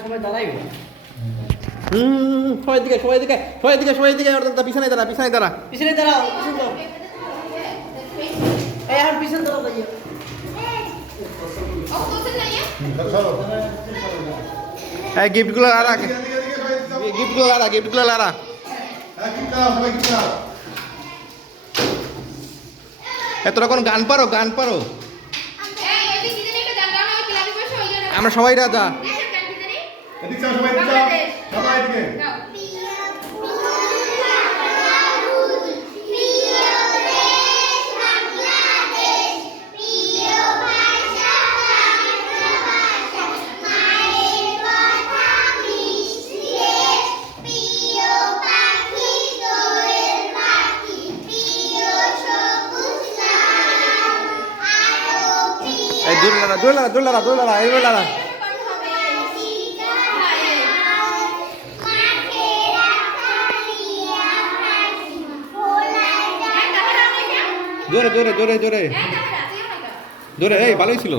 সবাই দাঁড়াই সবাই দিকে সবাই দিকে সবাই দিকে সবাই দিকে পিছনে দাঁড়া পিছনে দাঁড়া পিছনে দাঁড়াও পিছনে দাঁড়াও এই আর পিছনে দাঁড়াও ভাইয়া এই গিফটগুলো লারা গিফটগুলো লারা এত রকম গান পারো আমরা সবাই রাজা দৌড় লারা জোরে এই ভালোই ছিল।